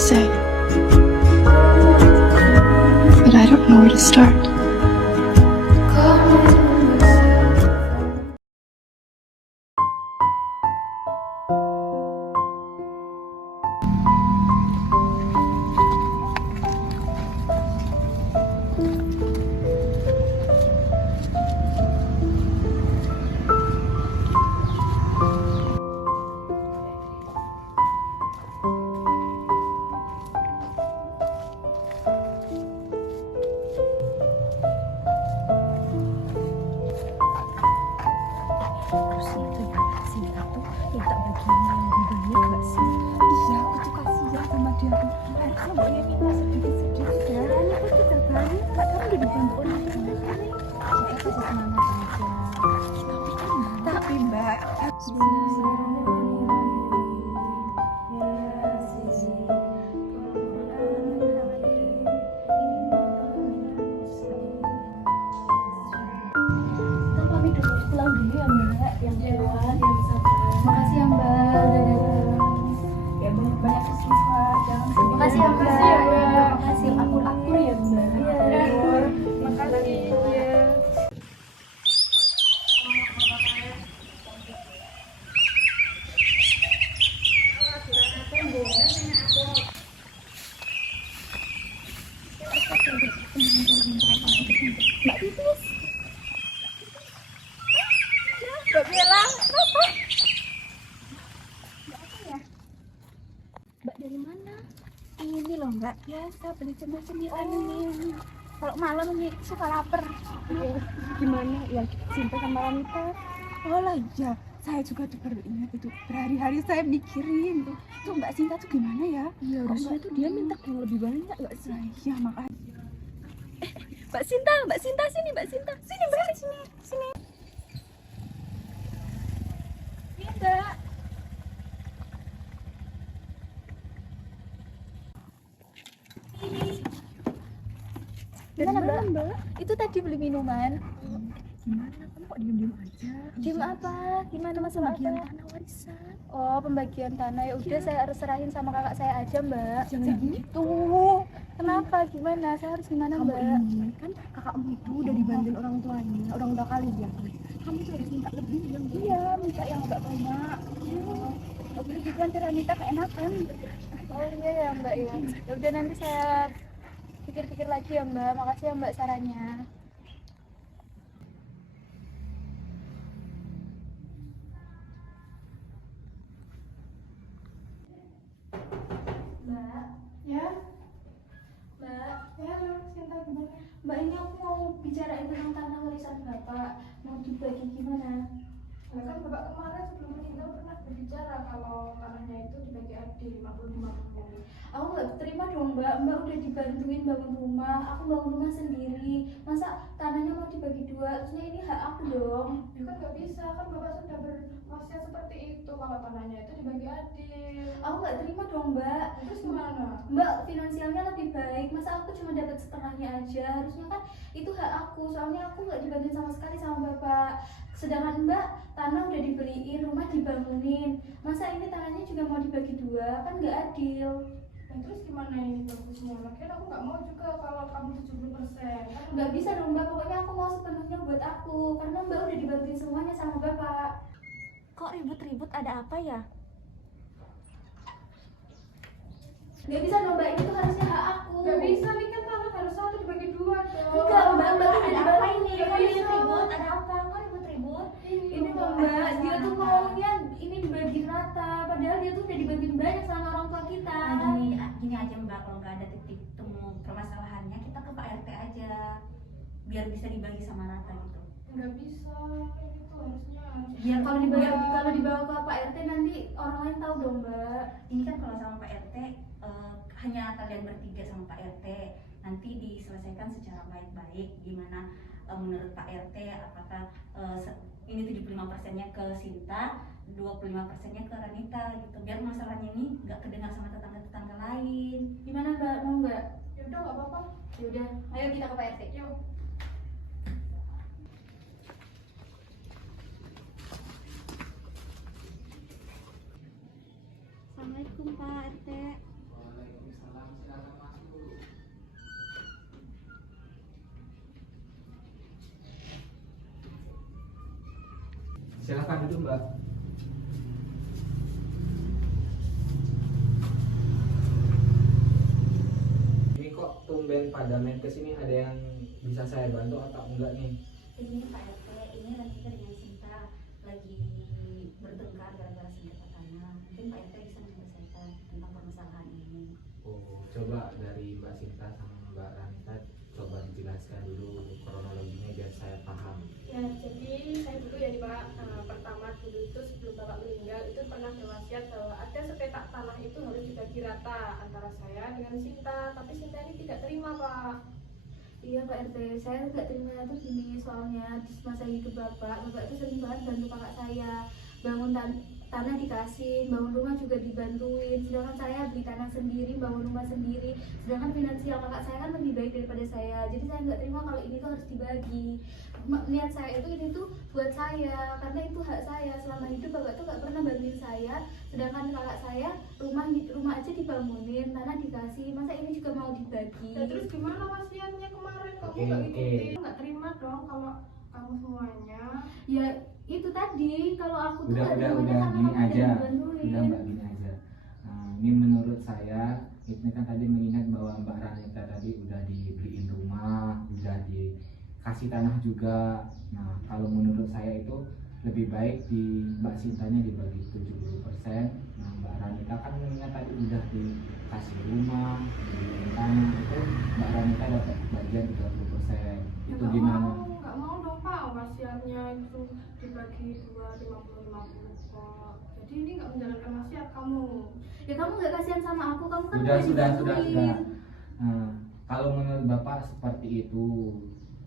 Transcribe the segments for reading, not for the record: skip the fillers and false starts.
say, but I don't know where to start. Terus itu ya, Sinta tuh minta bagian yang lebih banyak gak sih? Iya, aku tuh kasihan sama dia tuh. Kalau dia minta sedikit-sedikit ya, ini kan kita banyak, Kak, kamu udah dibantu orang banyak kali. Kita kasih semangat aja. Tapi Mbak, kan kami dulu pulang dulu ya Mbak, yang kuat, yang sabar. Makasih ya Mbak, udah datang. Ya banyak-banyak istighfar, jangan sedih. Makasih ya Mbak. Makasih. Akur-akur ya Mbak. Iya. Makasih. Iya. Mbak Titis. Mbak Bella, kenapa? Mbak dari mana? Ini loh Mbak, biasa beli cemil-cemilan ini. Kalau malam ini suka lapar. Gimana? Ya Cinta sama Wanita. Oh lah iya, saya juga tuh baru ingat itu. Berhari-hari saya mikirin tuh Mbak Cinta tuh gimana ya? Iya, harusnya tuh dia minta yang lebih banyak nggak sih? Iya makanya. Mbak Cinta sini Mbak Cinta. Sini Mbak, sini. Ini Mbak. Gimana Mbak? Itu tadi beli minuman. Gimana? Kamu kok diem-diem aja? Diem apa? Gimana masalah apa? Tanah warisan. Oh, pembagian tanah. Ya udah, saya harus serahin sama kakak saya aja, Mbak. Jangan gitu. Kenapa? Gimana? Saya harus gimana, Mbak? Kamu ini kan kakakmu itu udah dibantuin orang tuanya, orang tua kalian. Kamu tuh harus minta lebih yang iya, minta yang agak banyak. Nggak boleh gitu, nanti Ranita keenakan. Oh iya ya, Mbak ya. Ya udah, nanti saya pikir-pikir lagi ya Mbak. Makasih ya Mbak sarannya. Mbak, ya? Mbak, ya Cinta gimana? Mbak, ini aku mau bicarain tentang tanah warisan Bapak. Mau dibagi gimana? Nah, kan Bapak kemarin sebelum meninggal pernah berbicara kalau tanahnya itu dibagi adil 50-50. Aku nggak terima dong Mbak. Mbak udah dibantuin bangun rumah. Aku bangun rumah sendiri. Masa tanahnya mau dibagi dua? Terusnya ini hak aku dong. Ya kan nggak bisa, kan Bapak sudah berwasiat seperti itu kalau tanahnya itu dibagi adil. Aku nggak terima dong Mbak. Terus gimana? Mbak finansialnya lebih baik. Masa aku cuma dapat setengahnya aja? Harusnya kan itu hak aku. Soalnya aku nggak dibantuin sama sekali sama Bapak. Sedangkan Mbak tanah udah dibeliin, rumah dibangunin. Masa ini tanahnya juga mau dibagi dua? Kan nggak adil. Dan terus gimana ini bagusnya? Lagian aku nggak mau juga kalau kamu 70%. Kan Nggak bisa dong Mbak, pokoknya aku mau sepenuhnya buat aku. Karena Mbak udah dibantuin semuanya sama Bapak. Kok ribut-ribut, ada apa ya? Nggak bisa dong Mbak, ini tuh harusnya hak aku. nggak bisa, nih kan tanah harus satu dibagi dua dong. Enggak Mbak, Mbak udah Ada apa dibantuin. ini? Kok ribut-ribut? Ada apa? Kok ribut-ribut? Ini loh Mbak, dia tuh maunya ini dibagi rata. Padahal dia tuh udah dibantuin banyak sama orang tua kita. Gini aja Mbak, kalau nggak ada titik temu permasalahannya, kita ke Pak RT aja, biar bisa dibagi sama rata gitu. Nggak bisa, kayak gitu harusnya. Biar Kalau dibawa ke Pak RT nanti orang lain tahu dong Mbak. ini kan kalau sama Pak RT hanya kalian bertiga sama Pak RT, nanti diselesaikan secara baik-baik. Gimana menurut Pak RT, apakah ini 75%-nya ke Sinta, 25%-nya ke Ranita gitu, biar masalahnya ini nggak kedengar sama tetangga-tetangga lain. Gimana Mbak, mau nggak? Ya udah nggak apa-apa. Ya udah, ayo kita ke Pak RT. Yuk. Assalamualaikum Pak RT. silakan masuk. Silakan duduk, Mbak. Ini kok tumben pada main kesini, ada yang bisa saya bantu atau enggak nih? Ini Pak RT, ini lagi kita dengan Sinta lagi bertengkar gara-gara sengketa tanah. Mungkin Pak RT bisa menyelesaikan tentang permasalahan ini. Oh, coba dari Mbak Sinta sama Mbak Ranita coba dijelaskan dulu kronologinya biar saya paham. Ya, jadi saya dulu ya nih Pak, pertama dulu itu sebelum Bapak meninggal itu pernah berwasiat bahwa ada sepetak tanah itu harus dibagi rata antara saya dengan Sinta, tapi Sinta ini tidak terima Pak. Iya Pak RT, saya nggak terima itu gini, soalnya di masa hidup Bapak itu sering banget bantu kakak saya bangun tanah dikasih, bangun rumah juga dibantuin, sedangkan saya beli tanah sendiri, bangun rumah sendiri, sedangkan finansial kakak saya kan lebih baik daripada saya, jadi saya nggak terima kalau ini tuh harus dibagi. Niat saya itu ini tuh buat saya, karena itu hak saya, selama hidup Bapak tuh nggak pernah bantuin saya, sedangkan kakak saya rumah aja dibangunin, tanah dikasih, masa ini juga mau dibagi? Ya terus gimana wasiatnya kemarin? Kamu Oke, nggak oke. ngikutin, nggak terima dong kalau kamu semuanya. Ya itu tadi, kalau aku tuh Udah nggak terimanya karena gini kamu aja. udah dibantuin. Udah Mbak, gini aja. Ini menurut saya, ini kan tadi mengingat bahwa Mbak Ranita tadi udah dibeliin rumah, udah dikasih tanah juga. Nah, kalau menurut saya itu lebih baik di Mbak Sintanya dibagi 70%. Nah, Mbak Ranita kan mengingat tadi udah dikasih rumah, dibeliin tanah, itu Mbak Ranita dapat bagian 30%. Itu gimana? Nggak mau dong Pak, wasiatnya itu dibagi 2, 50, 50 kok. Jadi ini nggak menjalankan wasiat kamu. Ya kamu nggak kasihan sama aku, kamu kan Sudah. dibantuin. Kalau menurut Bapak seperti itu,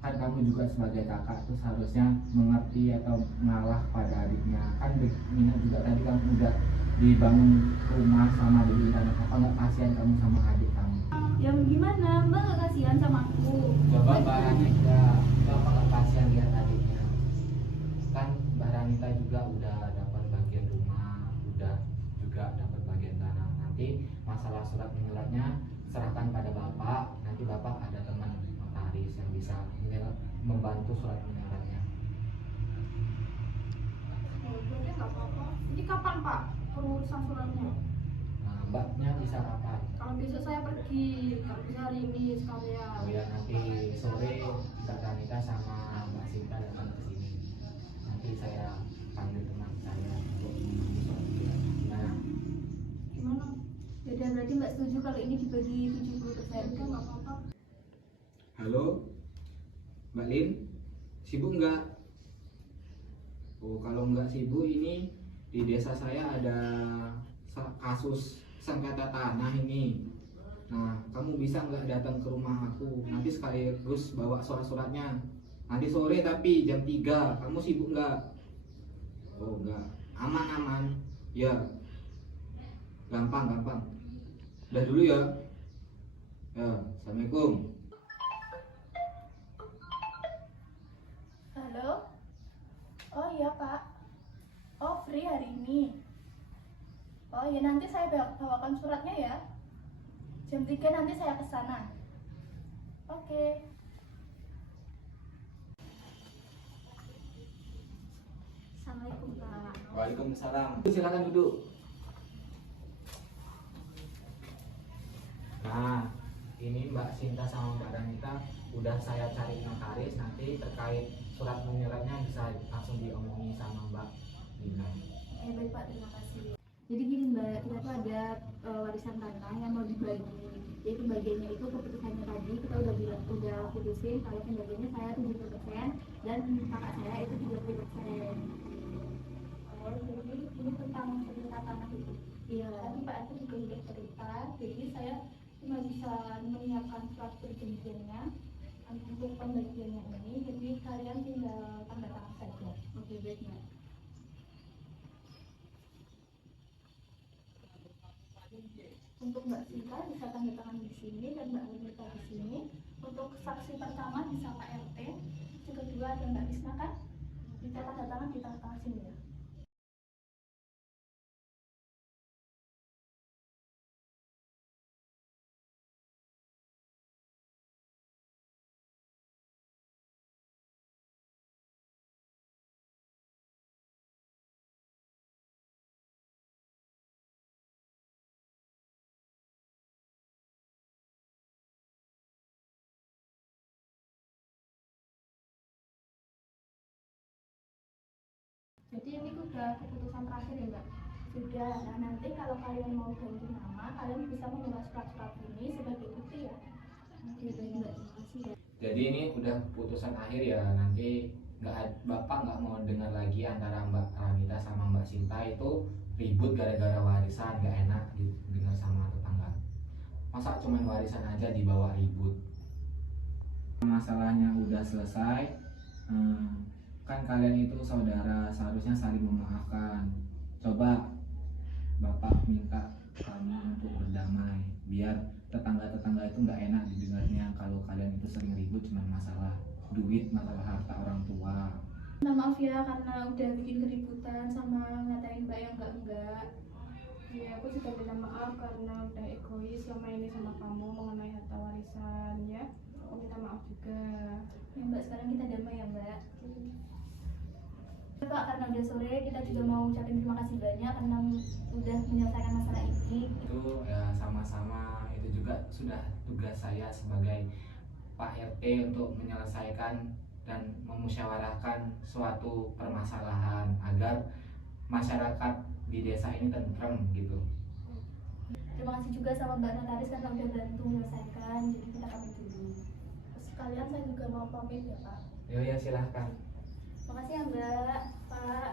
kan kamu juga sebagai kakak tuh seharusnya mengerti atau mengalah pada adiknya. Kan Mina juga tadi kamu udah dibangun rumah sama dibeli tanah, apa nggak kasihan kamu sama adik kamu? Ya gimana, Mbak nggak kasihan sama aku? Coba Mbak Ranita, Bapak nggak kasihan lihat adiknya? Kan Mbak Ranita juga udah dapat bagian rumah, udah juga dapat bagian tanah. Nanti masalah surat menyuratnya serahkan pada Bapak. Nanti Bapak ada teman notaris yang bisa membantu surat menyuratnya. Oh, berarti nggak apa-apa. Ini kapan Pak perurusan suratnya? Nah, Mbaknya bisa kapan? Kalau besok saya pergi, kalau bisa hari ini sekalian. Oh ya, nanti sore Mbak Ranita sama Mbak Sinta datang ke sini. Nanti saya panggil teman saya untuk membantu surat menyurat. Nah, Gimana? Ya udah, berarti Mbak setuju kalau ini dibagi 70%. Udah nggak apa-apa. halo, Mbak Lin, sibuk nggak? Oh, kalau nggak sibuk, ini di desa saya ada kasus sengketa tanah ini. Nah, kamu bisa nggak datang ke rumah aku? Nanti sekaligus bawa surat-suratnya. Nanti sore tapi jam 3. Kamu sibuk nggak? Oh, nggak. Aman. Ya, gampang. Udah dulu ya. Ya, Assalamualaikum. Halo? Oh iya Pak. Oh free hari ini. Oh ya, nanti saya bawakan suratnya ya. Jam 3 nanti saya ke sana. Oke. Assalamualaikum Pak. Waalaikumsalam. Silakan duduk. Nah, ini Mbak Sinta sama Mbak Ranita udah saya cari notaris. Nanti terkait surat menyuratnya bisa langsung diomongi sama Mbak Dina. Baik Pak, terima kasih. Jadi gini Mbak, kita tuh ada warisan tanah yang mau dibagi. Jadi pembagiannya itu keputusannya tadi kita udah putusin kalau pembagiannya saya 70% dan kakak saya itu 30%. Oh, jadi ini tentang cerita tanah itu. Iya. Tapi Pak itu juga sudah cerita, jadi saya cuma bisa menyiapkan surat perjanjiannya untuk pembagiannya ini. Jadi kalian tinggal tanda tangan saja. Oke, baik Mbak. Untuk Mbak Sinta bisa tanda tangan di sini dan Mbak Anita di sini. Untuk saksi pertama bisa Pak RT, yang kedua ada Mbak Risma kan? Bisa tanda tangan di tengah-tengah sini ya. sudah keputusan terakhir ya Mbak? Sudah. Nah, nanti kalau kalian mau ganti nama, kalian bisa membawa surat-surat ini sebagai bukti ya. Oke, baik Mbak. Terima kasih ya. Jadi ini udah keputusan akhir ya, nanti Bapak nggak mau dengar lagi antara Mbak Ramita sama Mbak Sinta itu ribut gara-gara warisan, nggak enak dengar sama tetangga. Masa cuman warisan aja dibawa ribut? Masalahnya udah selesai, kan kalian itu saudara, seharusnya saling memaafkan. Coba Bapak minta kamu untuk berdamai, biar tetangga-tetangga itu nggak enak didengarnya kalau kalian itu sering ribut cuma masalah duit, masalah harta orang tua. Nah, maaf ya karena udah bikin keributan sama ngatain Mbak yang enggak. Iya, aku juga minta maaf karena udah egois selama ini sama kamu mengenai harta warisan ya. Aku minta maaf juga. Ya Mbak, sekarang kita damai ya Mbak. Pak, karena udah sore kita juga mau ucapin terima kasih banyak karena udah menyelesaikan masalah ini. Itu ya sama-sama, itu juga sudah tugas saya sebagai Pak RT untuk menyelesaikan dan memusyawarahkan suatu permasalahan agar masyarakat di desa ini tentrem gitu. Terima kasih juga sama Mbak Notaris karena udah bantu menyelesaikan. Jadi kita pamit dulu. Sekalian saya juga mau pamit ya Pak. Ya silahkan. Makasih ya Mbak, Pak.